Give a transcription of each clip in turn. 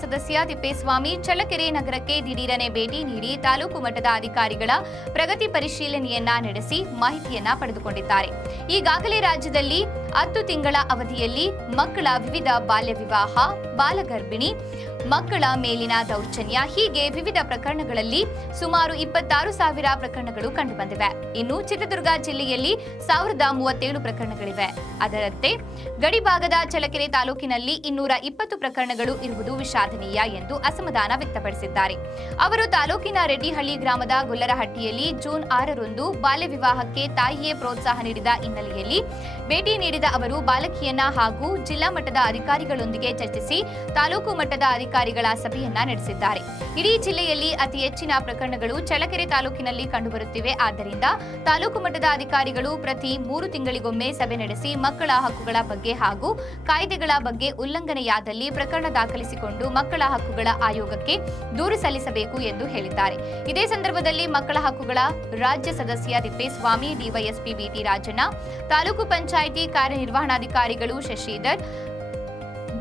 ಸದಸ್ಯ ತಿಪ್ಪೇಸ್ವಾಮಿ ಚಳ್ಳಕೆರೆ ನಗರಕ್ಕೆ ದಿಢೀರನೆ ಭೇಟಿ ನೀಡಿ ತಾಲೂಕು ಮಟ್ಟದ ಅಧಿಕಾರಿಗಳ ಪ್ರಗತಿ ಪರಿಶೀಲನೆಯನ್ನ ನಡೆಸಿ ಮಾಹಿತಿಯನ್ನ ಪಡೆದುಕೊಂಡಿದ್ದಾರೆ. ಈಗಾಗಲೇ ರಾಜ್ಯದಲ್ಲಿ ಹತ್ತು ತಿಂಗಳ ಅವಧಿಯಲ್ಲಿ ಮಕ್ಕಳ ವಿವಿಧ ಬಾಲ್ಯ ವಿವಾಹ, ಬಾಲಗರ್ಭಿಣಿ, ಮಕ್ಕಳ ಮೇಲಿನ ದೌರ್ಜನ್ಯ, ಹೀಗೆ ವಿವಿಧ ಪ್ರಕರಣಗಳಲ್ಲಿ ಸುಮಾರು ಇಪ್ಪತ್ತಾರು ಸಾವಿರ ಪ್ರಕರಣಗಳು ಕಂಡುಬಂದಿವೆ. ಇನ್ನು ಚಿತ್ರದುರ್ಗ ಜಿಲ್ಲೆಯಲ್ಲಿ ಸಾವಿರದ ಮೂವತ್ತೇಳು ಪ್ರಕರಣಗಳಿವೆ. ಅದರಂತೆ ಗಡಿಭಾಗದ ಚಳಕೆರೆ ತಾಲೂಕಿನಲ್ಲಿ ಇನ್ನೂರ ಇಪ್ಪತ್ತು ಪ್ರಕರಣಗಳು ಇರುವುದು ವಿಷಾದನೀಯ ಎಂದು ಅಸಮಾಧಾನ ವ್ಯಕ್ತಪಡಿಸಿದ್ದಾರೆ. ಅವರು ತಾಲೂಕಿನ ರೆಡ್ಡಿಹಳ್ಳಿ ಗ್ರಾಮದ ಗುಲ್ಲರಹಟ್ಟಿಯಲ್ಲಿ ಜೂನ್ ಆರರಂದು ಬಾಲ್ಯ ವಿವಾಹಕ್ಕೆ ತಾಯಿಯೇ ಪ್ರೋತ್ಸಾಹ ನೀಡಿದ ಹಿನ್ನೆಲೆಯಲ್ಲಿ ಭೇಟಿ ನೀಡಿದ ಅವರು, ಬಾಲಕಿಯನ್ನ ಹಾಗೂ ಜಿಲ್ಲಾ ಮಟ್ಟದ ಅಧಿಕಾರಿಗಳೊಂದಿಗೆ ಚರ್ಚಿಸಿ ತಾಲೂಕು ಮಟ್ಟದ ಅಧಿಕಾರಿಗಳ ಸಭೆಯನ್ನ ನಡೆಸಿದ್ದಾರೆ. ಇಡೀ ಜಿಲ್ಲೆಯಲ್ಲಿ ಅತಿ ಹೆಚ್ಚಿನ ಪ್ರಕರಣಗಳು ಚಳ್ಳಕೆರೆ ತಾಲೂಕಿನಲ್ಲಿ ಕಂಡುಬರುತ್ತಿವೆ. ಆದ್ದರಿಂದ ತಾಲೂಕು ಮಟ್ಟದ ಅಧಿಕಾರಿಗಳು ಪ್ರತಿ ಮೂರು ತಿಂಗಳಿಗೊಮ್ಮೆ ಸಭೆ ನಡೆಸಿ ಮಕ್ಕಳ ಹಕ್ಕುಗಳ ಬಗ್ಗೆ ಹಾಗೂ ಕಾಯ್ದೆಗಳ ಬಗ್ಗೆ ಉಲ್ಲಂಘನೆಯಾದಲ್ಲಿ ಪ್ರಕರಣ ದಾಖಲಿಸಿಕೊಂಡು ಮಕ್ಕಳ ಹಕ್ಕುಗಳ ಆಯೋಗಕ್ಕೆ ದೂರು ಸಲ್ಲಿಸಬೇಕು ಎಂದು ಹೇಳಿದ್ದಾರೆ. ಇದೇ ಸಂದರ್ಭದಲ್ಲಿ ಮಕ್ಕಳ ಹಕ್ಕುಗಳ ರಾಜ್ಯ ಸದಸ್ಯ ತಿಪ್ಪೇಸ್ವಾಮಿ ಡಿವೈಎಸ್ಪಿ ಬಿಟಿ ರಾಜಣ್ಣ, ತಾಲೂಕು ಪಂಚಾಯಿತಿ ಕಾರ್ಯನಿರ್ವಹಣಾಧಿಕಾರಿಗಳು ಶಶಿಧರ್,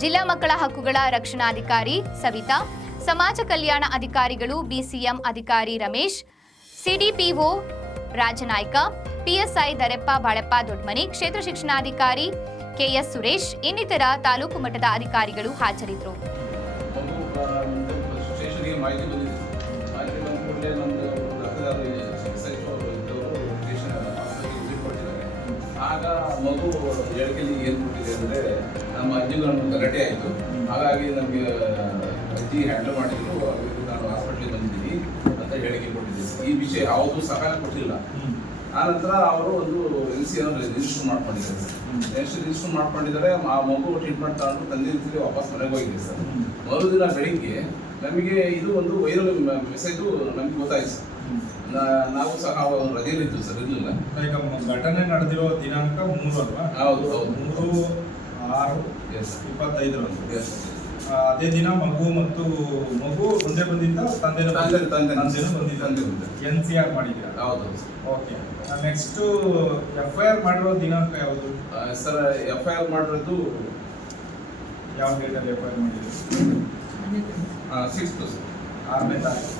ಜಿಲ್ಲಾ ಮಕ್ಕಳ ಹಕ್ಕುಗಳ ರಕ್ಷಣಾಧಿಕಾರಿ ಸವಿತಾ, ಸಮಾಜ ಕಲ್ಯಾಣ ಅಧಿಕಾರಿಗಳು ಬಿಸಿಎಂ ಅಧಿಕಾರಿ ರಮೇಶ್, ಸಿಡಿಪಿಒ ರಾಜನಾಯ್ಕ, ಪಿಎಸ್ಐ ದರೆಪ್ಪ ಬಾಳೆಪ್ಪ ದೊಡ್ಮನಿ, ಕ್ಷೇತ್ರ ಶಿಕ್ಷಣಾಧಿಕಾರಿ ಕೆಎಸ್ ಸುರೇಶ್, ಇನ್ನಿತರ ತಾಲೂಕು ಮಟ್ಟದ ಅಧಿಕಾರಿಗಳು ಹಾಜರಿದ್ದರು. ಆಗ ಮಗು ಹೇಳಿಕೆಯಲ್ಲಿ ಏನು ಕೊಟ್ಟಿದೆ ಅಂದರೆ ನಮ್ಮ ಅಜ್ಜಿಗಳನ್ನು ಗಲಾಟೆ ಆಯಿತು. ಹಾಗಾಗಿ ನಮಗೆ ಅಜ್ಜಿ ಹ್ಯಾಂಡಲ್ ಮಾಡಿದ್ರು. ಅವರು ನಾನು ಹಾಸ್ಪಿಟ್ಲಿಗೆ ಬಂದಿದ್ದೀನಿ ಅಂತ ಹೇಳಿಕೆ ಕೊಟ್ಟಿದ್ದೆ. ಈ ವಿಷಯ ಯಾವುದೂ ಸಹಾಯ ಕೊಟ್ಟಿಲ್ಲ. ಆನಂತರ ಅವರು ಒಂದು ಎಲ್ ಸಿ ಅನ್ನು ರಿಜಿಸ್ಟರ್ ಮಾಡ್ಕೊಂಡಿದ್ದಾರೆ. ನೆಕ್ಸ್ಟ್ ರಿಜಿಸ್ಟರ್ ಮಾಡ್ಕೊಂಡಿದ್ದಾರೆ. ಆ ಮಗು ಟ್ರೀಟ್ಮೆಂಟ್ ತಗೊಂಡು ತಂದೆ ರೀತಿಯಲ್ಲಿ ವಾಪಸ್ ಮನೆಗೆ ಹೋಗಿದೆ ಸರ್. ಮರುದಿನ ಬೆಳಿಗ್ಗೆ ನಮಗೆ ಇದು ಒಂದು ವೈರಲ್ ಮೆಸೇಜು ನಮಗೆ ಗೊತ್ತಾಯಿತು. ಸರ್ ನಾವು ಸಹ ರಜೆಯಲ್ಲಿ ರಜೆಯಲ್ಲಿದ್ದು ಸರ್ ಇರಲಿಲ್ಲ. ಈಗ ಘಟನೆ ನಡೆದಿರೋ ದಿನಾಂಕ ಮೂರು ಅಲ್ವಾ? ಹೌದು ಹೌದು. ಮೂರು ಆರು ಎಸ್ ಇಪ್ಪತ್ತೈದರಂದು ಎಸ್ ಅದೇ ದಿನ ಮಗು ಮತ್ತು ಮಗು ಒಂದೇ ಬಂದಿದ್ದ ತಂದೆ ತಂದೆ ತಂದೆ. ತಂದೆನೂ ಬಂದಿದ್ದ. ತಂದೆ ಬಂದೆ ಎನ್ ಸಿ ಆರ್ ಮಾಡಿದ್ದೀರ? ಹೌದು. Okay. Next F I R ಮಾಡಿರೋ ದಿನಾಂಕ ಯಾವುದು? ಸರ್ ಎಫ್ ಐ ಆರ್ ಮಾಡಿರೋದು ಯಾವ ಡೇಟಲ್ಲಿ ಎಫ್ ಐ ಆರ್ ಮಾಡಿದ್ರು ಸಿಕ್ಸ್ತು ಸರ್. ಆರನೇ ತಾರೀಕು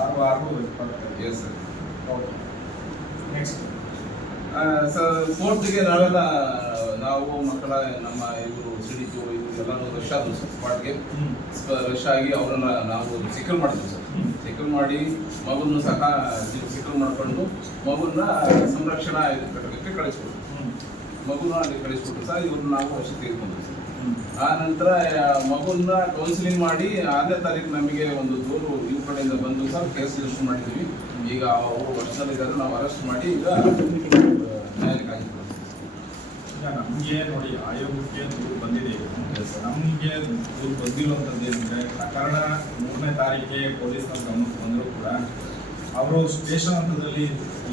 ಆರು ಆರು ಇಪ್ಪತ್ತೈದು yes sir okay next sir ಫೋರ್ತ್ಗೆ ನಾವೆಲ್ಲ ನಾವು ಮಕ್ಕಳ ನಮ್ಮ ಇವರು ಸಿಡಿತು ಇವರು ಎಲ್ಲರೂ ರಶ್ ಆದ್ರು ಸರ್ ಸ್ಪಾಟ್ಗೆ ರಶ್ ಆಗಿ ಅವರನ್ನ ನಾವು ಸಿಕ್ಕಲ್ ಮಾಡಿದ್ವಿ ಸರ್ ಸಿಕ್ಕಲ್ ಮಾಡಿ ಮಗುವನ್ನು ಸಹ ಸಿಕ್ಕಲ್ ಮಾಡಿಕೊಂಡು ಮಗುನ ಸಂರಕ್ಷಣಾ ಕಳಿಸ್ಕೊಟ್ರು ಹ್ಞೂ ಮಗುನ ಅಲ್ಲಿ ಕಳಿಸ್ಬಿಟ್ಟು ಸರ್ ಇವ್ರನ್ನ ನಾವು ವರ್ಷ ತೆಗೆದುಕೊಂಡ್ವಿ ಸರ್ ಆ ನಂತರ ಮಗುನ ಕೌನ್ಸಿಲಿಂಗ್ ಮಾಡಿ ಆರನೇ ತಾರೀಕು ನಮಗೆ ಒಂದು ದೂರು ಇವ್ರ ಕಡೆಯಿಂದ ಬಂದು ಸರ್ ಕೇಸ್ ರಿಜಿಸ್ಟರ್ ಮಾಡಿದ್ವಿ. ಈಗ ಅವರು ವರ್ಷದಲ್ಲಿದ್ದಾರೆ ನಾವು ಅರೆಸ್ಟ್ ಮಾಡಿ ಈಗ ನಮಗೆ ನೋಡಿ ಆಯೋಗಕ್ಕೆ ದೂರು ಬಂದಿದೆ. ನಮಗೆ ದೂರು ಬಂದಿರುವಂಥದ್ದು ಏನಂದ್ರೆ ಪ್ರಕರಣ ಮೂರನೇ ತಾರೀಕಿಗೆ ಪೊಲೀಸ್ನ ಗಮನಕ್ಕೆ ಬಂದರೂ ಕೂಡ ಅವರು ಸ್ಟೇಷನ್ ಹಂತದಲ್ಲಿ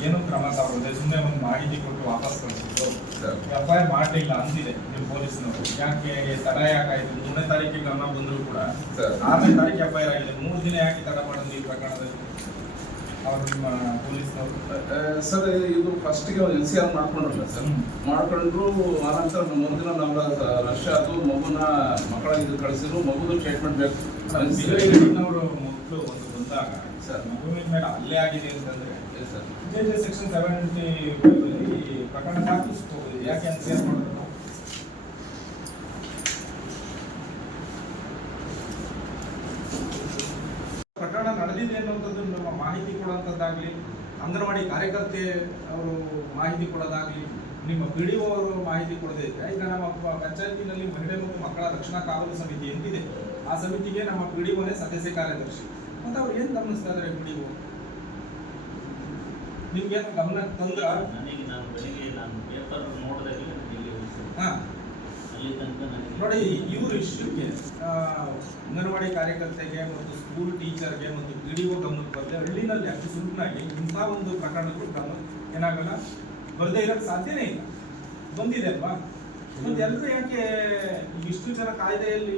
ಏನು ಕ್ರಮ ತಗೊಳ್ಳದೆ ಸುಮ್ಮನೆ ಒಂದು ಮಾಹಿತಿ ಕೊಟ್ಟು ವಾಪಸ್ ಕಳಿಸಿದ್ರು. ಸರ್ ಎಫ್ ಐ ಮಾಡಲಿಲ್ಲ ಅಂತಿದೆ ನಿಮ್ಮ ಪೊಲೀಸ್ನವರು. ಯಾಕೆ ತಡ ಯಾಕಾಯ್ತು? ಮೂರನೇ ತಾರೀಕಿಗೆ ಗಮನ ಬಂದರೂ ಕೂಡ. ಸರ್. ಆರನೇ ತಾರೀಕು ಎಫ್ ಐ ಆರ್ ಆಗಿದೆ. ಮೂರು ದಿನ ಯಾಕೆ ತಡ ಮಾಡೋದು ಈ ಪ್ರಕರಣದಲ್ಲಿ? ಅವರು ನಿಮ್ಮ ಪೊಲೀಸ್ನವರು. ಸರ್ ಇದು ಫಸ್ಟಿಗೆ ಎನ್ ಸಿ ಆರ್ ಮಾಡ್ಕೊಂಡ್ರಲ್ಲ ಸರ್. ಮಾಡ್ಕೊಂಡ್ರು ಆನಂತರ ಮುಂದಿನ ನಮ್ಮ ರಶ್ ಅದು ಮಗುನ ಮಕ್ಕಳ ಇದು ಕಳಿಸಿದ್ರು. ಮಗುದು ಟ್ರೀಟ್ಮೆಂಟ್ ಬೇಕು. ಅವರು ಮೊದಲು ಒಂದು ಬಂದಾಗ ಸರ್. ಮಗುವಿನ ಮೇಲೆ ಅಲ್ಲೇ ಆಗಿದೆ ಅಂತಂದ್ರೆ ಸೆಕ್ಷನ್ ಸೆವೆಂಟಿ ಪ್ರಕರಣ ದಾಖಲಿಸ್ಬೋದು ಪ್ರಕರಣ ನಡೆದಿದೆ ಅನ್ನುವಂಥದ್ದು ನಮ್ಮ ಮಾಹಿತಿ ಕೊಡುವಂಥದ್ದಾಗಲಿ, ಅಂಗನವಾಡಿ ಕಾರ್ಯಕರ್ತೆ ಅವರು ಮಾಹಿತಿ ಕೊಡೋದಾಗಲಿ, ನಿಮ್ಮ ಪಿ ಡಿ ಅವರು ಮಾಹಿತಿ ಕೊಡದೇ ಇದ್ರೆ, ಈಗ ನಮ್ಮ ಪಂಚಾಯತಿನಲ್ಲಿ ಮಹಿಳೆ ಮತ್ತು ಮಕ್ಕಳ ರಕ್ಷಣಾ ಕಾವಲು ಸಮಿತಿ ಎಂತಿದೆ. ಆ ಸಮಿತಿಗೆ ನಮ್ಮ ಪಿ ಡಿ ಒನೇ ಸದಸ್ಯ ಕಾರ್ಯದರ್ಶಿ. ಮತ್ತು ಅವ್ರು ಏನು ಗಮನಿಸ್ತಾ ಇದ್ದಾರೆ ಪಿ ಡಿ ಒ? ನಿಮ್ಗೇನು ಗಮನ ತಂದ? ನನಗೆ ನಾನು ಬೆಳಿಗ್ಗೆ ನಾನು ಪೇಪರ್ ಉಳಿಸಿದೆ. ಹಾ. ನೋಡಿ ಇವ್ರ ಇಶ್ಯೂಗೆ ಅಂಗನವಾಡಿ ಕಾರ್ಯಕರ್ತೆಗೆ ಮತ್ತು ಸ್ಕೂಲ್ ಟೀಚರ್ಗೆ ಮತ್ತು ಪಿ ಡಿ ಒ ಗಮನಕ್ಕೆ ಬರದೆ ಹಳ್ಳಿನಲ್ಲಿ ಅತಿ ಸುಲಭನಾಗಿ ಇಂಥ ಒಂದು ಪ್ರಕರಣಗಳು ಗಮನ ಏನಾಗಲ್ಲ? ಬರದೇ ಇರೋಕ್ಕೆ ಸಾಧ್ಯನೇ ಇಲ್ಲ. ಬಂದಿದೆ ಅಲ್ವಾ? ಮತ್ತು ಎಲ್ಲರೂ ಯಾಕೆ ಇಷ್ಟು ಜನ ಕಾಯ್ದೆಯಲ್ಲಿ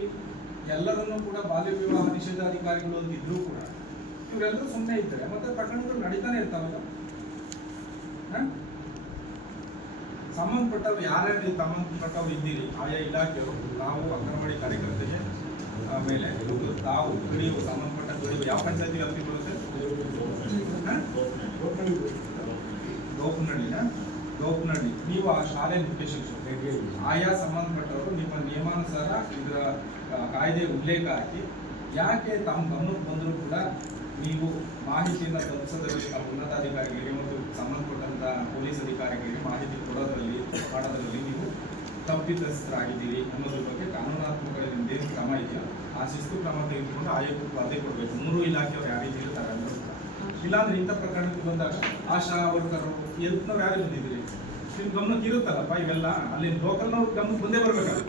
ಎಲ್ಲರನ್ನೂ ಕೂಡ ಬಾಲ್ಯ ವಿವಾಹ ನಿಷೇಧಾಧಿಕಾರಿಗಳು ಇದ್ದರೂ ಕೂಡ ಇವರೆಲ್ಲರೂ ಸುಮ್ಮನೆ ಇದ್ದಾರೆ. ಮತ್ತೆ ಪ್ರಕರಣಗಳು ನಡೀತಾನೆ ಇರ್ತಾವಲ್ಲ ಹ? ಸಂಬಂಧಪಟ್ಟವ್ರು ಯಾರ್ಯಾರು ಸಂಬಂಧಪಟ್ಟವ್ರು ಇದ್ದೀರಿ, ಆಯಾ ಇಲಾಖೆಯವರು ನಾವು ಅಂಗನವಾಡಿ ಕಾರ್ಯಕರ್ತರಿಗೆ ಆಮೇಲೆ ತಾವು ಪಿಡಿಒ ಸಂಬಂಧಪಟ್ಟ ಪಿಡಿಒ ಯಾವ ಪಂಚಾಯತಿ ವ್ಯಾಪ್ತಿ ಬರುತ್ತೆ? ಗೋಪನಹಳ್ಳಿನ ಗೋಪನಹಳ್ಳಿ ನೀವು ಆ ಶಾಲೆ ಮುಖ್ಯ ಶಿಕ್ಷಕರು ಆಯಾ ಸಂಬಂಧಪಟ್ಟವರು ನಿಮ್ಮ ನಿಯಮಾನುಸಾರ ಇದರ ಕಾಯ್ದೆ ಉಲ್ಲೇಖ ಹಾಕಿ, ಯಾಕೆ ತಮ್ಮ ಗಮನಕ್ಕೆ ಬಂದರೂ ಕೂಡ ನೀವು ಮಾಹಿತಿಯನ್ನು ನಮ್ಮ ಉನ್ನತಾಧಿಕಾರಿಗಳಿಗೆ ಮತ್ತು ಸಂಬಂಧಪಟ್ಟಂತಹ ಪೊಲೀಸ್ ಅಧಿಕಾರಿಗಳಿಗೆ ಮಾಹಿತಿ ಕೊಡೋದ್ರಲ್ಲಿ ಮಾಡೋದ್ರಲ್ಲಿ ನೀವು ತಪ್ಪಿತಸ್ಥರಾಗಿದ್ದೀರಿ ಅನ್ನೋದ್ರ ಬಗ್ಗೆ ಕಾನೂನಾತ್ಮಕ ನಿಮ್ದೇನು ಕ್ರಮ ಇದೆಯಾ ಆ ಶಿಸ್ತು ಕ್ರಮ ತೆಗೆದುಕೊಂಡು ಆಯೋಗಕ್ಕೆ ವರದಿ ಕೊಡಬೇಕು. ಮೂರು ಇಲಾಖೆಯವರು ಯಾವ ರೀತಿ ಇರ್ತಾರೆ ಅನ್ನೋದು. ಇಲ್ಲಾಂದ್ರೆ ಇಂಥ ಪ್ರಕರಣಕ್ಕೆ ಬಂದಾಗ ಆಶಾ ವರ್ಕರು ಎಂತ ಯಾರು ಬಂದಿದ್ದೀರಿ? ನಿಮ್ ಗಮನಕ್ಕೆ ಇರುತ್ತಲ್ಲಪ್ಪ ಇವೆಲ್ಲ? ಅಲ್ಲಿ ಲೋಕಲ್ನವ್ರ ಗಮನಕ್ಕೆ ಬಂದೇ ಬರ್ಬೇಕಲ್ಲ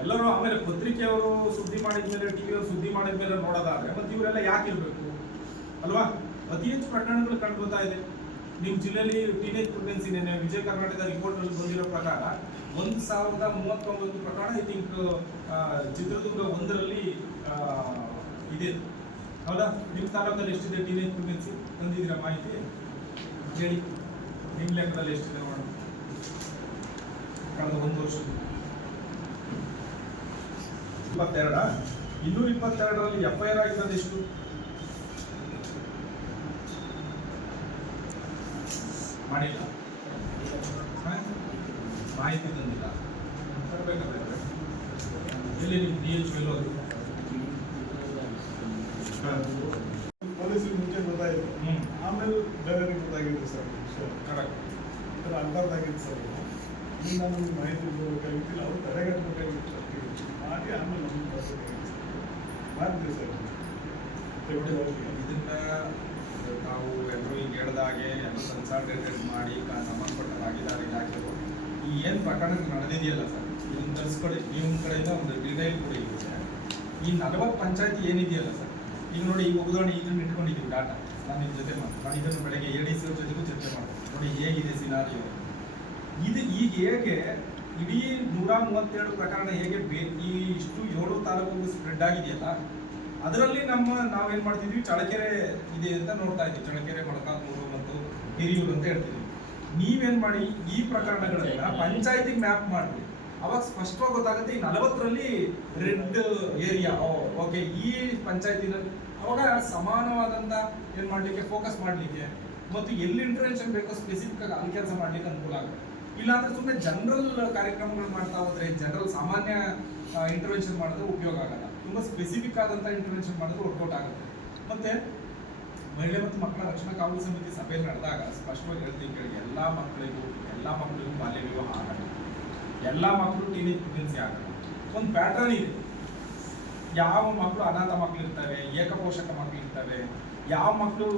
ಎಲ್ಲರೂ ಆಮೇಲೆ ಪತ್ರಿಕೆಯವರು ಸುದ್ದಿ ಮಾಡಿದ್ಮೇಲೆ ಟಿವಿಯವರು ಸುದ್ದಿ ಮಾಡಿದ್ಮೇಲೆ ನೋಡೋದಾದ್ರೆ ಮತ್ತೆ ಇವರೆಲ್ಲ ಯಾಕೆ ಇರಬೇಕು? ಅಲ್ವಾ? ಅತಿ ಹೆಚ್ಚು ಪ್ರಕರಣಗಳು ಕಂಡು ಬರ್ತಾ ಇದೆ. ನಿಮ್ಮ ಜಿಲ್ಲೆಯಲ್ಲಿ ಟೀನೇಜ್ ಪ್ರೆಗ್ನೆನ್ಸಿ ನಿನ್ನೆ ವಿಜಯ ಕರ್ನಾಟಕ ರಿಪೋರ್ಟ್ನಲ್ಲಿ ಬಂದಿರೋ ಪ್ರಕಾರ ಒಂದು ಸಾವಿರದ ಮೂವತ್ತೊಂಬತ್ತು ಪ್ರಕರಣ ಐ ಥಿಂಕ್ ಚಿತ್ರದುರ್ಗ ಒಂದರಲ್ಲಿ ಇದೆ. ಹೌದಾ? ನಿಮ್ಮ ತಾಲೂಕಲ್ಲಿ ಎಷ್ಟಿದೆ ಟೀನೇಜ್ ಪ್ರೆಗ್ನೆನ್ಸಿ ತಂದಿದ್ದೀರಾ ಮಾಹಿತಿ? ಹೇಳಿ. ನಿಮ್ಮ ಲೆಕ್ಕದಲ್ಲಿ ಎಷ್ಟಿದೆ ಮೇಡಮ್ ಕಳೆದ ಒಂದು ವರ್ಷ. ಇಪ್ಪತ್ತೆರಡ? ಇನ್ನೂರ ಇಪ್ಪತ್ತೆರಡರಲ್ಲಿ ಎಫ್ ಐ ಆರ್ ಆಗಿರೋದು ಎಷ್ಟು? ಮಾಡಿಲ್ಲ? ಮಾಹಿತಿ ತಂದಿಲ್ಲ ಬೇಡ್ವಾ? ಎಲ್ಲಿ ನಿಮ್ಮ ಡಿ ಎಚ್ ಎಲ್ಲೋದು ಪೊಲೀಸಿಗೆ ಮುಂಚೆ ಗೊತ್ತಾಯಿತು ಆಮೇಲೆ ಬೇರೆಯವ್ರಿಗೆ ಗೊತ್ತಾಗಿತ್ತು ಸರ್. ಕರೆಕ್ಟ್ ಈ ಥರ ಅರ್ಧದಾಗಿತ್ತು ಸರ್. ಇನ್ನು ನಮಗೆ ಮಾಹಿತಿ ಬೇಕಾಗಿತ್ತಿಲ್ಲ ಅವ್ರು ತಡೆಗಟ್ಟಬೇಕಾಗಿತ್ತು. ಮಾಡಿ ಆಮೇಲೆ ನಮಗೆ ಬರ್ಬೇಕಾಗಿತ್ತು ಮಾಡ್ತೀವಿ ಸರ್ ಇದನ್ನ ನಾವು ಎಲ್ಲರೂ ಈಗ ಹೇಳ್ದಾಗೆ ಎಲ್ಲ ಕನ್ಸಲ್ಟೇಟೆಡ್ ಮಾಡಿ ಸಂಬಂಧಪಟ್ಟ ಭಾಗಿದಾರ ಇಲಾಖೆಗಳು ಈ ಏನು ಪ್ರಕರಣ ನಡೆದಿದೆಯಲ್ಲ ಸರ್? ಇದನ್ನು ತರಿಸ್ಕೊಳ್ಳಿ. ನಿಮ್ಮ ಕಡೆಯಿಂದ ಒಂದು ಡಿಟೈಲ್ ಕೂಡ ಇದೆ ಈ ನಲವತ್ತು ಪಂಚಾಯತಿ ಏನಿದೆಯಲ್ಲ ಸರ್? ಈಗ ನೋಡಿ ಈಗ ಉದಾಹರಣೆ ಇದನ್ನು ಇಟ್ಕೊಂಡಿದ್ದೀವಿ ಡಾಟಾ. ನಾನು ನಿಮ್ಮ ಜೊತೆ ಮಾಡಿ, ನಾನು ಇದನ್ನು ಬೆಳಗ್ಗೆ ಎ ಡಿ ಸಿ ಅವ್ರ ಜೊತೆಗೂ ಚರ್ಚೆ ಮಾಡಿದೆ ನೋಡಿ, ಹೇಗಿದೆ ಸಿನಾರಿಯೋ ಇದು ಈಗ ಹೇಗೆ ಇಡೀ ನೂರ ಮೂವತ್ತೆರಡು ಪ್ರಕರಣ ಹೇಗೆ ಬೇ, ಈ ಇಷ್ಟು ಏಳು ತಾಲೂಕು ಸ್ಪ್ರೆಡ್ ಆಗಿದೆಯಲ್ಲ ಅದರಲ್ಲಿ ನಮ್ಮ ನಾವೇನ್ ಮಾಡ್ತಿದ್ವಿ? ಚಳಕೆರೆ ಇದೆ ಅಂತ ನೋಡ್ತಾ ಇದ್ವಿ. ಚಳಕೆರೆ ಮೊಳಕಾಲ್ಮೂರು ಮತ್ತು ಹಿರಿಯೂರು ಅಂತ ಹೇಳ್ತಿದ್ವಿ. ನೀವೇನ್ ಮಾಡಿ ಈ ಪ್ರಕರಣಗಳನ್ನ ಪಂಚಾಯತಿಗೆ ಮ್ಯಾಪ್ ಮಾಡಿ ಅವಾಗ ಸ್ಪಷ್ಟವಾಗಿ ಗೊತ್ತಾಗುತ್ತೆ ಈ ನಲವತ್ತರಲ್ಲಿ ರೆಡ್ ಏರಿಯಾ. ಓಕೆ ಈ ಪಂಚಾಯತಿನಲ್ಲಿ ಅವಾಗ ಸಮಾನವಾದಂತ ಏನ್ ಮಾಡ್ಲಿಕ್ಕೆ ಫೋಕಸ್ ಮಾಡ್ಲಿಕ್ಕೆ ಮತ್ತು ಎಲ್ಲಿ ಇಂಟರ್ವೆನ್ಷನ್ ಬೇಕೋ ಸ್ಪೆಸಿಫಿಕ್ ಆಗಿ ಅಲ್ಲಿ ಕೆಲಸ ಮಾಡ್ಲಿಕ್ಕೆ ಅನುಕೂಲ ಆಗುತ್ತೆ. ಇಲ್ಲಾಂದ್ರೆ ಸುಮ್ಮನೆ ಜನರಲ್ ಕಾರ್ಯಕ್ರಮಗಳು ಮಾಡ್ತಾ ಹೋದ್ರೆ, ಜನರಲ್ ಸಾಮಾನ್ಯ ಇಂಟರ್ವೆನ್ಷನ್ ಮಾಡಿದ್ರೆ ಉಪಯೋಗ ಆಗಲ್ಲ. ತುಂಬಾ ಸ್ಪೆಸಿಫಿಕ್ ಆದಂತ ಇಂಟರ್ವೆನ್ಷನ್ ಮಾಡಿದ್ರೆ ವರ್ಕೌಟ್ ಆಗುತ್ತೆ. ಮತ್ತೆ ಮಹಿಳೆ ಮತ್ತು ಮಕ್ಕಳ ರಕ್ಷಣಾ ಕಾವಲು ಸಮಿತಿ ಸಭೆಯಲ್ಲಿ ನಡೆದಾಗ ಸ್ಪಷ್ಟವಾಗಿ ಹೇಳ್ತೀನಿ ಕೇಳಿ, ಎಲ್ಲಾ ಮಕ್ಕಳಿಗೂ ಎಲ್ಲಾ ಮಕ್ಕಳಿಗೂ ಬಾಲ್ಯ ವಿವಾಹ ಆಗಲ್ಲ. ಎಲ್ಲ ಮಕ್ಕಳು ಟೀನೇಜ್ ಪ್ರೆಗ್ನೆನ್ಸಿ ಆಗಲ್ಲ. ಒಂದು ಪ್ಯಾಟರ್ನ್ ಇದೆ. ಯಾವ ಮಕ್ಕಳು ಅನಾಥ ಮಕ್ಕಳು ಇರ್ತವೆ ಏಕಪೋಷಕ ಮಕ್ಕಳು ಇರ್ತವೆ ಯಾವ ಮಕ್ಕಳು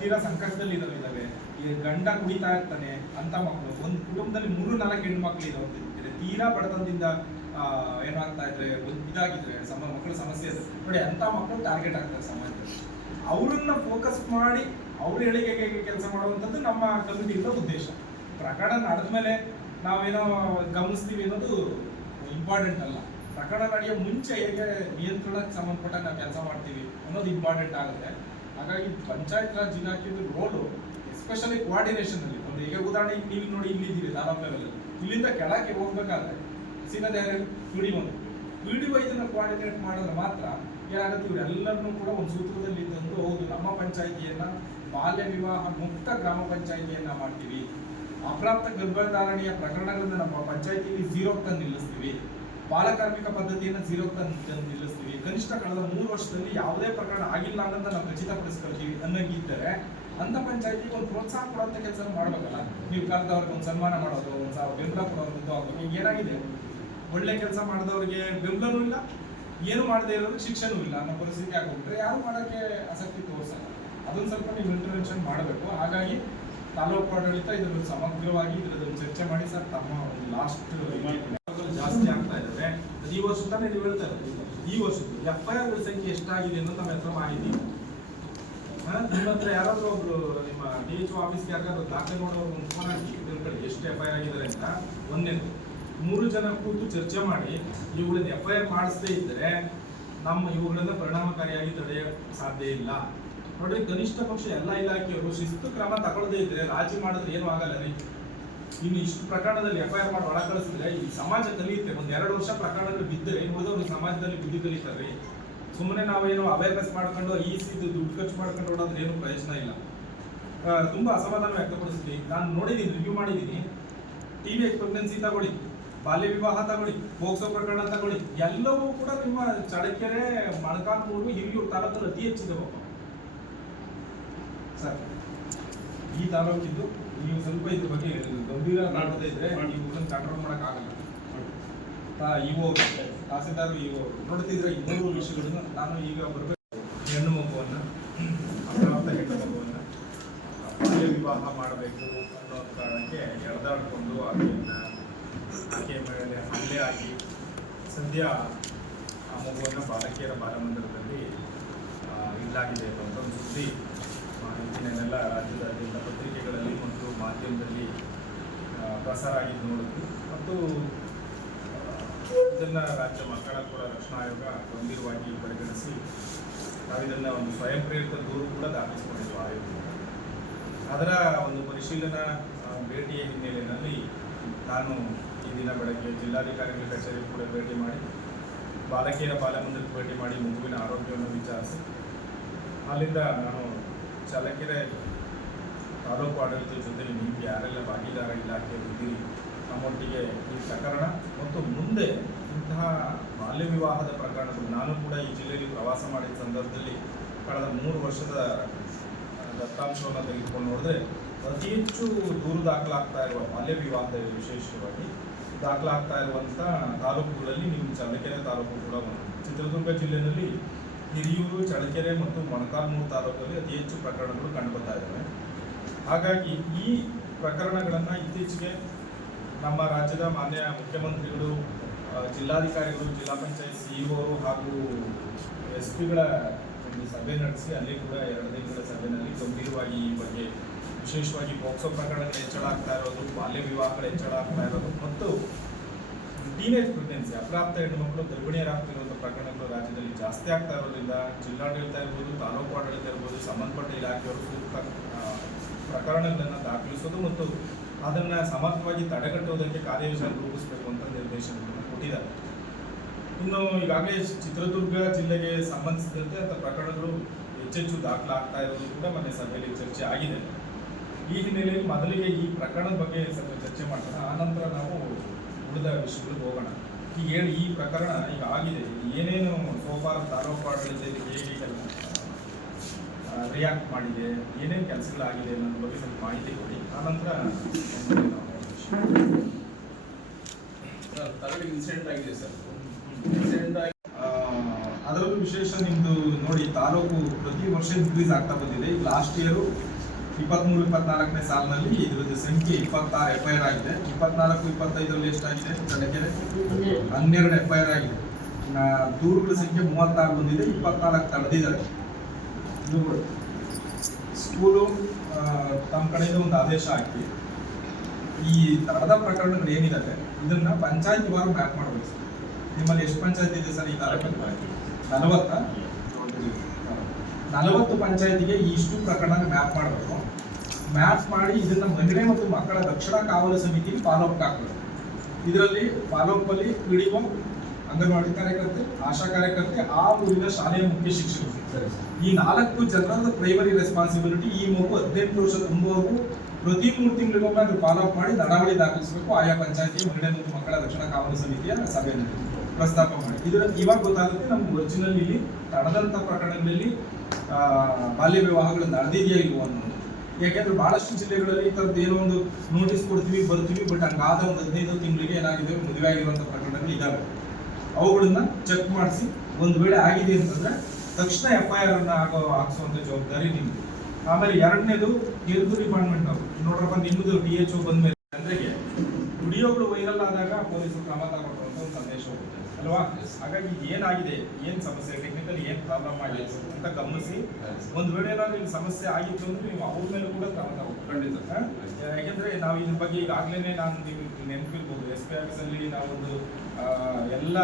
ತೀರಾ ಸಂಕಷ್ಟದಲ್ಲಿ ಇದಾವೆ ಗಂಡ ಕುಡಿತಾ ಇರ್ತಾನೆ ಅಂತ ಮಕ್ಕಳು. ಒಂದು ಕುಟುಂಬದಲ್ಲಿ ಮೂರು ನಾಲ್ಕು ಹೆಣ್ಣು ಮಕ್ಕಳು ಇದಾವೆ. ತೀರಾ ಬಡತನದಿಂದ ಏನಾಗ್ತಾ ಇದ್ರೆ, ಒಂದು ಇದಾಗಿದ್ರೆ, ಸಮ, ಮಕ್ಕಳ ಸಮಸ್ಯೆ ನೋಡಿ, ಅಂತ ಮಕ್ಕಳು ಟಾರ್ಗೆಟ್ ಆಗ್ತಾರೆ ಸಮಾಜದಲ್ಲಿ. ಅವ್ರನ್ನ ಫೋಕಸ್ ಮಾಡಿ ಅವ್ರ ಹೇಳಿಕೆಗೆ ಕೆಲಸ ಮಾಡುವಂಥದ್ದು ನಮ್ಮ ಕಮಿಟಿಯಿಂದ ಉದ್ದೇಶ. ಪ್ರಕರಣ ನಡೆದ್ಮೇಲೆ ನಾವೇನೋ ಗಮನಿಸ್ತೀವಿ ಅನ್ನೋದು ಇಂಪಾರ್ಟೆಂಟ್ ಅಲ್ಲ. ಪ್ರಕರಣ ನಡೆಯೋ ಮುಂಚೆ ಹೇಗೆ ನಿಯಂತ್ರಣಕ್ಕೆ ಸಂಬಂಧಪಟ್ಟ ನಾವು ಕೆಲಸ ಮಾಡ್ತೀವಿ ಅನ್ನೋದು ಇಂಪಾರ್ಟೆಂಟ್ ಆಗುತ್ತೆ. ಹಾಗಾಗಿ ಪಂಚಾಯತ್ ರಾಜ್ ಇಲಾಖೆದು ರೋಲು ಎಸ್ಪೆಷಲಿ ಕೋಆರ್ಡಿನೇಷನ್ ಅಲ್ಲಿ. ಒಂದು ಈಗ ಉದಾಹರಣೆ ನೀವು ನೋಡಿ ಇಲ್ಲಿದ್ದೀರಿ ತಾಲೂಕು ಲೆವೆಲ್ ಇಲ್ಲಿಂದ ಕೆಳಗೆ ಹೋಗ್ಬೇಕಾದ್ರೆ ಸೀನದ ಪಿಡಿ ಒಂದು ಪಿಡಿ ಇದನ್ನ ಕೋಆರ್ಡಿನೇಟ್ ಮಾಡಿದ್ರೆ ಮಾತ್ರ ಏನಾಗುತ್ತೆ? ಇವರೆಲ್ಲರನ್ನೂ ಕೂಡ ಒಂದು ಸೂತ್ರದಲ್ಲಿ ತಂದು, ಹೌದು, ನಮ್ಮ ಪಂಚಾಯಿತಿಯನ್ನ ಬಾಲ್ಯ ವಿವಾಹ ಮುಕ್ತ ಗ್ರಾಮ ಪಂಚಾಯಿತಿಯನ್ನ ಮಾಡ್ತೀವಿ. ಅಪ್ರಾಪ್ತ ಗರ್ಭಧಾರಣೆಯ ಪ್ರಕರಣಗಳನ್ನ ನಮ್ಮ ಪಂಚಾಯಿತಿಯಲ್ಲಿ ಝೀರೋ ತಂದು ನಿಲ್ಲಿಸ್ತೀವಿ. ಬಾಲಕಾರ್ಮಿಕ ಪದ್ಧತಿಯನ್ನು ಝೀರೋ ತಂದು ನಿಲ್ಲಿಸ್ತೀವಿ. ಕನಿಷ್ಠ ಕಳೆದ ಮೂರು ವರ್ಷದಲ್ಲಿ ಯಾವುದೇ ಪ್ರಕರಣ ಆಗಿಲ್ಲ ಅನ್ನೋದನ್ನ ನಾವು ಖಚಿತಪಡಿಸ್ಕೊಳ್ತೀವಿ ಅನ್ನೋಂಗಿದ್ದರೆ ಅಂತ ಪಂಚಾಯತಿಗೆ ಒಂದು ಪ್ರೋತ್ಸಾಹ ಕೊಡುವಂಥ ಕೆಲಸ ಮಾಡಬೇಕಲ್ಲ. ನೀವು ಕರೆದವ್ರಿಗೆ ಒಂದು ಸನ್ಮಾನ ಮಾಡೋದು, ಒಂದು ಬೆಂಬಲ ಕೊಡುವಂಥದ್ದು ಆಗ್ಬೇಕು. ಈಗ ಏನಾಗಿದೆ? ಒಳ್ಳೆ ಕೆಲಸ ಮಾಡಿದವ್ರಿಗೆ ಬೆಂಬಲನೂ ಇಲ್ಲ, ಏನು ಮಾಡದೇ ಇರೋದು ಶಿಕ್ಷಣವೂ ಇಲ್ಲ ಅನ್ನೋ ಪರಿಸ್ಥಿತಿ ಆಗೋಗ್ಬಿಟ್ರೆ ಯಾರು ಮಾಡೋಕ್ಕೆ ಆಸಕ್ತಿ ತೋರಿಸಲ್ಲ. ಅದೊಂದು ಸ್ವಲ್ಪ ನೀವು ಇಂಟರ್ವೆನ್ಷನ್ ಮಾಡಬೇಕು. ಹಾಗಾಗಿ ತಾಲೂಕು ಆಡಳಿತ ಇದನ್ನು ಸಮಗ್ರವಾಗಿ ಇದನ್ನು ಚರ್ಚೆ ಮಾಡಿ ಸರ್, ತಮ್ಮ ಲಾಸ್ಟ್ ಜಾಸ್ತಿ ಆಗ್ತಾ ಇದ್ದಾರೆ ಈ ವರ್ಷ ತಾನೇ ನೀವು ಹೇಳ್ತಾ ಇರೋದು. ಈ ವರ್ಷದ್ದು ಎಫ್ ಐ ಆರ್ ಸಂಖ್ಯೆ ಎಷ್ಟಾಗಿದೆ ಅನ್ನೋದು ನಮ್ಮ ಹತ್ರ ಮಾಹಿತಿ. ನಿಮ್ಮ ಹತ್ರ ಯಾರಾದರೂ ಒಬ್ರು ನಿಮ್ಮ ಡಿ ಎಚ್ ಆಫೀಸ್ಗೆ ಯಾರಾದ್ರೂ ದಾಖಲೆ ನೋಡೋರು ಒಂದು ಫೋನ್ ಹಾಕಿ ಎಷ್ಟು ಎಫ್ ಐ ಆರ್ ಆಗಿದ್ದಾರೆ ಅಂತ ಒಂದೇದು ಮೂರು ಜನ ಕೂತು ಚರ್ಚೆ ಮಾಡಿ ಇವುಗಳನ್ನ ಎಫ್ ಐ ಆರ್ ಮಾಡಿಸದೇ ಇದ್ದರೆ ನಮ್ಮ ಇವುಗಳನ್ನ ಪರಿಣಾಮಕಾರಿಯಾಗಿ ತಡೆಯ ಸಾಧ್ಯ ಇಲ್ಲ. ನೋಡ್ರಿ, ಕನಿಷ್ಠ ಪಕ್ಷ ಎಲ್ಲ ಇಲಾಖೆಯವರು ಶಿಸ್ತು ಕ್ರಮ ತಗೊಳ್ಳದೇ ಇದ್ರೆ ರಾಜಿ ಮಾಡಿದ್ರೆ ಏನು ಆಗಲ್ಲ ರೀ. ಇನ್ನು ಇಷ್ಟು ಪ್ರಕರಣದಲ್ಲಿ ಎಫ್ ಐ ಆರ್ ಮಾಡಿ ಒಳ ಕಳಿಸಿದ್ರೆ ಈ ಸಮಾಜ ಕಲಿಯುತ್ತೆ. ಒಂದ್ ಎರಡು ವರ್ಷ ಪ್ರಕರಣಗಳು ಬಿದ್ದರೆ ಉಳಿದವರು ಸಮಾಜದಲ್ಲಿ ಬುದ್ಧಿ ಕಲಿತಾರೆ ಸುಮ್ಮನೆ ನಾವೇನು ಅವೇರ್ನೆಸ್ ಮಾಡ್ಕೊಂಡು ಈ ಸಿದ್ದು ದುಡ್ಡು ಖರ್ಚು ಮಾಡ್ಕೊಂಡು ಓಡೋದ್ರೆ ಏನು ಪ್ರಯೋಜನ ಇಲ್ಲ. ತುಂಬ ಅಸಮಾಧಾನ ವ್ಯಕ್ತಪಡಿಸ್ತೀನಿ. ನಾನು ನೋಡಿದ್ದೀನಿ ರಿವ್ಯೂ ಮಾಡಿದ್ದೀನಿ ಟಿವಿ ಪ್ರೆಗ್ನೆನ್ಸಿ ತಗೊಳ್ಳಿ ಬಾಲ್ಯ ವಿವಾಹ ತಗೊಳ್ಳಿ ಪೋಕ್ಸೋ ಪ್ರಕರಣ ತಗೊಳ್ಳಿ ಎಲ್ಲವೂ ಕೂಡ ನಿಮ್ಮ ಚಳಕೆರೆ ಮೊಳಕಾಲ್ಮೂರು ಹಿರಿಯೂರು ತಾಲೂಕು ಅತಿ ಹೆಚ್ಚಿದೆ ಸರ್. ಈ ತಾಲೂಕಿದ್ದು ನೀವು ಸ್ವಲ್ಪ ಇದ್ರ ಬಗ್ಗೆ ಗಂಭೀರ ಕಾಣ್ತಾ ಇದ್ರೆ ನೀವು ಕಂಟ್ರೋಲ್ ಮಾಡೋಕ್ಕಾಗಲ್ಲ. ಇವು ತಹಸೀಲ್ದಾರ್ ಇವು ನೋಡ್ತಿದ್ರೆ ಈ ಮೂರು ವಿಷಯಗಳನ್ನ ನಾನು ಈಗ ಬರಬೇಕು. ಹೆಣ್ಣು ಮಗುವನ್ನು ಅಪ್ರಾಪ್ತ ಹೆಣ್ಣು ಮಗುವನ್ನು ಬಾಲ್ಯ ವಿವಾಹ ಮಾಡಬೇಕು ಅನ್ನೋ ಕಾರಣಕ್ಕೆ ಎಳೆದಾಡ್ಕೊಂಡು ಆಕೆಯನ್ನು, ಆಕೆಯ ಮೇಲೆ ಹಲ್ಲೆ ಆಗಿ ಸದ್ಯ ಆ ಮಗುವನ್ನು ಬಾಲಕಿಯರ ಬಾಲಮಂದಿರದಲ್ಲಿ ಇಲ್ಲಾಗಿದೆ ಅಂತ ಒಂದು ಸುದ್ದಿ ಇದನ್ನೆಲ್ಲ ರಾಜ್ಯದಾದ್ಯಂತ ಪತ್ರಿಕೆಗಳಲ್ಲಿ ಮತ್ತು ಮಾಧ್ಯಮದಲ್ಲಿ ಪ್ರಸಾರ ಆಗಿದ್ದು ನೋಡಿದ್ವಿ. ಮತ್ತು ಇದನ್ನ ರಾಜ್ಯ ಮಕ್ಕಳ ಕೂಡ ರಕ್ಷಣಾ ಆಯೋಗ ಗಂಭೀರವಾಗಿ ಪರಿಗಣಿಸಿ ಇದನ್ನು ಒಂದು ಸ್ವಯಂ ಪ್ರೇರಿತ ದೂರು ಕೂಡ ದಾಖಲಿಸಿಕೊಂಡಿರುವ ಆಯೋಗ. ಅದರ ಒಂದು ಪರಿಶೀಲನಾ ಭೇಟಿಯ ಹಿನ್ನೆಲೆಯಲ್ಲಿ ನಾನು ಈ ದಿನ ಬೆಳಗ್ಗೆ ಜಿಲ್ಲಾಧಿಕಾರಿಗಳ ಕಚೇರಿ ಕೂಡ ಭೇಟಿ ಮಾಡಿ, ಬಾಲಕಿಯರ ಬಾಲಮಂದಿರಕ್ಕೆ ಭೇಟಿ ಮಾಡಿ ಮಗುವಿನ ಆರೋಗ್ಯವನ್ನು ವಿಚಾರಿಸಿ, ಅಲ್ಲಿಂದ ನಾನು ಚಾಲಕೆರೆ ತಾಲೂಕು ಆಡಳಿತದ ಜೊತೆಗೆ ನಿಮಗೆ ಯಾರೆಲ್ಲ ಭಾಗಿದಾರ ಇಲಾಖೆ ಇದ್ದೀರಿ ನಮ್ಮೊಟ್ಟಿಗೆ ಈ ಪ್ರಕರಣ ಮತ್ತು ಮುಂದೆ ಇಂತಹ ಬಾಲ್ಯ ವಿವಾಹದ ಪ್ರಕರಣಗಳು, ನಾನು ಕೂಡ ಈ ಜಿಲ್ಲೆಯಲ್ಲಿ ಪ್ರವಾಸ ಮಾಡಿದ ಸಂದರ್ಭದಲ್ಲಿ ಕಳೆದ ಮೂರು ವರ್ಷದ ದತ್ತಾಂಶವನ್ನು ತೆಗೆದುಕೊಂಡು ನೋಡಿದ್ರೆ ಅತಿ ಹೆಚ್ಚು ದೂರು ದಾಖಲಾಗ್ತಾ ಇರುವ ಬಾಲ್ಯ ವಿವಾಹದ ವಿಶೇಷವಾಗಿ ದಾಖಲಾಗ್ತಾ ಇರುವಂಥ ತಾಲೂಕುಗಳಲ್ಲಿ ನಿಮ್ಮ ಚಳ್ಳಕೆರೆ ತಾಲೂಕು ಕೂಡ ಒಂದು. ಚಿತ್ರದುರ್ಗ ಜಿಲ್ಲೆಯಲ್ಲಿ ಹಿರಿಯೂರು, ಚಳ್ಳಕೆರೆ ಮತ್ತು ಮೊಣಕಾಲ್ಮೂರು ತಾಲೂಕಲ್ಲಿ ಅತಿ ಹೆಚ್ಚು ಪ್ರಕರಣಗಳು ಕಂಡುಬರ್ತಾ ಇದ್ದಾವೆ. ಹಾಗಾಗಿ ಈ ಪ್ರಕರಣಗಳನ್ನು ಇತ್ತೀಚೆಗೆ ನಮ್ಮ ರಾಜ್ಯದ ಮಾನ್ಯ ಮುಖ್ಯಮಂತ್ರಿಗಳು ಜಿಲ್ಲಾಧಿಕಾರಿಗಳು, ಜಿಲ್ಲಾ ಪಂಚಾಯತ್ ಸಿಇಒರು ಹಾಗೂ ಎಸ್ ಪಿಗಳ ಒಂದು ಸಭೆ ನಡೆಸಿ ಅಲ್ಲಿ ಕೂಡ ಎರಡು ದಿನಗಳ ಸಭೆಯಲ್ಲಿ ಗಂಭೀರವಾಗಿ ಈ ಬಗ್ಗೆ ವಿಶೇಷವಾಗಿ ಪೋಕ್ಸೋ ಪ್ರಕರಣಗಳ ಹೆಚ್ಚಳ ಆಗ್ತಾ ಇರೋದು, ಬಾಲ್ಯ ವಿವಾಹಗಳು ಹೆಚ್ಚಳ ಆಗ್ತಾ ಇರೋದು ಮತ್ತು ಟೀನೇಜ್ ಪ್ರೆಗ್ನೆನ್ಸಿ, ಅಪ್ರಾಪ್ತ ಹೆಣ್ಣುಮಕ್ಕಳು ಗರ್ಭಿಣಿಯರಾಗ್ತಿರುವಂಥ ಪ್ರಕರಣಗಳು ರಾಜ್ಯದಲ್ಲಿ ಜಾಸ್ತಿ ಆಗ್ತಾ ಇರೋದ್ರಿಂದ ಜಿಲ್ಲಾಡಳಿತ ಇರ್ಬೋದು, ತಾಲೂಕು ಆಡಳಿತ ಇರ್ಬೋದು, ಸಂಬಂಧಪಟ್ಟ ಇಲಾಖೆಯವರು ಸೂಕ್ತ ಪ್ರಕರಣಗಳನ್ನು ದಾಖಲಿಸೋದು ಮತ್ತು ಅದನ್ನು ಸಮರ್ಥವಾಗಿ ತಡೆಗಟ್ಟುವುದಕ್ಕೆ ಕಾರ್ಯಯೋಜನೆ ರೂಪಿಸಬೇಕು ಅಂತ ನಿರ್ದೇಶನವನ್ನು ಕೊಟ್ಟಿದ್ದಾರೆ. ಇನ್ನು ಈಗಾಗಲೇ ಚಿತ್ರದುರ್ಗ ಜಿಲ್ಲೆಗೆ ಸಂಬಂಧಿಸಿದಂತೆ ಅಂತ ಪ್ರಕರಣಗಳು ಹೆಚ್ಚೆಚ್ಚು ದಾಖಲಾಗ್ತಾ ಇರೋದು ಕೂಡ ಮೊನ್ನೆ ಸಭೆಯಲ್ಲಿ ಚರ್ಚೆ ಆಗಿದೆ. ಈ ಹಿನ್ನೆಲೆಯಲ್ಲಿ ಮೊದಲಿಗೆ ಈ ಪ್ರಕರಣದ ಬಗ್ಗೆ ಸ್ವಲ್ಪ ಚರ್ಚೆ ಮಾಡೋಣ ಆನಂತರ ನಾವು ಉಳಿದ ವಿಷಯಗಳಿಗೆ ಹೋಗೋಣ. ಈಗ ಹೇಳಿ, ಈ ಪ್ರಕರಣ ಈಗ ಆಗಿದೆ. ಏನೇನು ಸೋಫಾರ್ ಹೇಗೆ ಹೇಗೆ ರಿಯಾಕ್ಟ್ ಮಾಡಿದೆ ಏನೇನು ಕೆಲಸಗಳಾಗಿದೆ ಅನ್ನೋದ್ರ ಬಗ್ಗೆ ಸ್ವಲ್ಪ ಮಾಹಿತಿ ಕೊಡಿ. ಆನಂತರ ನಂತರ ತರಗತಿ ಇನ್ಸಿಡೆಂಟ್ ಆಗಿದೆ ಸರ್. ಇನ್ಸಿಡೆಂಟ್ ಆಗಿ ಅದರಲ್ಲೂ ವಿಶೇಷ ನಿಮ್ದು ನೋಡಿ ತಾಲೂಕು ಪ್ರತಿ ವರ್ಷ ಇನ್ಕ್ರೀಸ್ ಆಗ್ತಾ ಬಂದಿದೆ. ಈಗ ಲಾಸ್ಟ್ ಇಯರು ಇಪ್ಪತ್ಮೂರು ಇಪ್ಪತ್ನಾಲ್ಕನೇ ಸಾಲಿನಲ್ಲಿ ಇದ್ರ ಸಂಖ್ಯೆ ಇಪ್ಪತ್ತಾರು ಎಫ್ ಐ ಆರ್ ಆಗಿದೆ. ಇಪ್ಪತ್ನಾಲ್ಕು ಇಪ್ಪತ್ತೈದರಲ್ಲಿ ಎಷ್ಟಾಗಿದೆ? ಚಳ್ಳಕೆರೆ ಹನ್ನೆರಡು. ಎಫ್ ಐ ಆರ್ ಆಗಿದೆ. ದೂರುಗಳ ಸಂಖ್ಯೆ ಮೂವತ್ತಾರು ಬಂದಿದೆ. ಇಪ್ಪತ್ನಾಲ್ಕು ತಡೆದಿದ್ದಾರೆ ಸ್ಕೂಲು ತಮ್ಮ ಕಡೆಯಿಂದ ಒಂದು ಆದೇಶ ಹಾಕಿ, ಈ ತರದ ಪ್ರಕರಣಗಳು ಏನಿದಾವೆ ಇದನ್ನ ಪಂಚಾಯತ್ ಮ್ಯಾಪ್ ಮಾಡಬೇಕು. ನಿಮ್ಮಲ್ಲಿ ಎಷ್ಟು ಪಂಚಾಯತ್ ಇದೆ ಸರ್? ಈ ತಾಲೂಕಲ್ಲಿ ನಲವತ್ತ? ನಲವತ್ತು ಪಂಚಾಯತಿಗೆ ಇಷ್ಟು ಪ್ರಕರಣ ಮ್ಯಾಪ್ ಮಾಡಬೇಕು. ಮ್ಯಾಪ್ ಮಾಡಿ ಇದನ್ನ ಮಹಿಳೆ ಮತ್ತು ಮಕ್ಕಳ ರಕ್ಷಣಾ ಕಾವಲು ಸಮಿತಿ ಫಾಲೋಅಪ್ ಹಾಕಬೇಕು. ಇದರಲ್ಲಿ ಫಾಲೋಅಪ್ ಅಲ್ಲಿ ಪಿಡಿಒ ಅಂಗನವಾಡಿ ಕಾರ್ಯಕರ್ತೆ, ಆಶಾ ಕಾರ್ಯಕರ್ತೆ, ಆ ಊರಿನ ಶಾಲೆಯ ಮುಖ್ಯ ಶಿಕ್ಷಕರು. ಈ ನಾಲ್ಕು ಜನರದ ಪ್ರೈಮರಿ ರೆಸ್ಪಾನ್ಸಿಬಿಲಿಟಿ ಈ ಮಗು ಹದಿನೆಂಟು ವರ್ಷ ತುಂಬುವವರೆಗೂ ಪ್ರತಿ ಮೂರು ತಿಂಗಳಿಗೊಮ್ಮೆ ಅದು ಫಾಲೋ ಅಪ್ ಮಾಡಿ ನಡಾವಳಿ ದಾಖಲಿಸಬೇಕು. ಆಯಾ ಪಂಚಾಯತಿ, ಮಹಿಳೆ ಮತ್ತು ಮಕ್ಕಳ ರಕ್ಷಣಾ ಕಾವಲು ಸಮಿತಿಯ ಸಭೆಯಲ್ಲಿ ಪ್ರಸ್ತಾಪ ಮಾಡಿ. ಇದರ ಇವಾಗ ಗೊತ್ತಾಗುತ್ತೆ ನಮ್ಮ ಒರಿಜಿನಲ್ ಇಲ್ಲಿ ತಡದಂತ ಪ್ರಕರಣದಲ್ಲಿ ಬಾಲ್ಯ ವಿವಾಹಗಳು ನಡೆದಿದೆಯಾ ಇಲ್ವೋ ಅನ್ನೋದು ಯಾಕೆಂದ್ರೆ ಬಹಳಷ್ಟು ಜಿಲ್ಲೆಗಳಲ್ಲಿ ಈ ಥರದ್ದು ಏನೋ ಒಂದು ನೋಟಿಸ್ ಕೊಡ್ತೀವಿ, ಬರ್ತೀವಿ ಬಟ್ ಹಂಗಾದ ಒಂದು ಹದಿನೈದು ತಿಂಗಳಿಗೆ ಏನಾಗಿದೆ ಮದುವೆ ಆಗಿರುವಂಥ ಪ್ರಕರಣಗಳು ಇದಾವೆ. ಅವುಗಳನ್ನ ಚೆಕ್ ಮಾಡಿಸಿ ಒಂದು ವೇಳೆ ಆಗಿದೆ ಅಂತಂದ್ರೆ ತಕ್ಷಣ ಎಫ್ ಐ ಆರ್ ಅನ್ನ ಆಗೋ ಹಾಕ್ಸುವಂತ ಜವಾಬ್ದಾರಿ ನಿಮ್ದು. ಆಮೇಲೆ ಎರಡನೇದು ಹೆಲ್ತ್ ಡಿಪಾರ್ಟ್ಮೆಂಟ್ ಅವರು ನೋಡ್ರಪ್ಪ ನಿಮ್ಮದು ಡಿ ಎಚ್ ಓ ಬಂದ ಮೇಲೆ ಜನರಿಗೆ ವಿಡಿಯೋಗಳು ವೈರಲ್ ಆದಾಗ ಪೊಲೀಸರು ಕ್ರಮ ತಗೊಳ್ಳುವಂತ ಒಂದು ಸಂದೇಶ ಹೋಗುತ್ತೆ. ಅಲ್ವಾ? ಹಾಗಾಗಿ ಏನಾಗಿದೆ ಏನ್ ಸಮಸ್ಯೆ ಟೆಕ್ನಿಕಲ್ ಏನ್ ಪ್ರಾಬ್ಲಮ್ ಆಗಿದೆ ಅಂತ ಗಮನಿಸಿ ಒಂದು ವೇಳೆ ಏನಾದ್ರು ಇಲ್ಲಿ ಸಮಸ್ಯೆ ಆಗಿತ್ತು ಅಂದ್ರೆ ನೀವು ಅವ್ರ ಮೇಲೆ ಕೂಡ ಕ್ರಮ ತಗೋಬೇಕು ಖಂಡಿತ? ಯಾಕೆಂದ್ರೆ ನಾವು ಇದ್ರ ಬಗ್ಗೆ ಈಗಾಗ್ಲೇನೆ ನಾನು ನೀವು ನೆನಪಿರ್ಬೋದು. ಎಸ್ ಪಿ ಆಫೀಸಲ್ಲಿ ನಾವೊಂದು ಎಲ್ಲ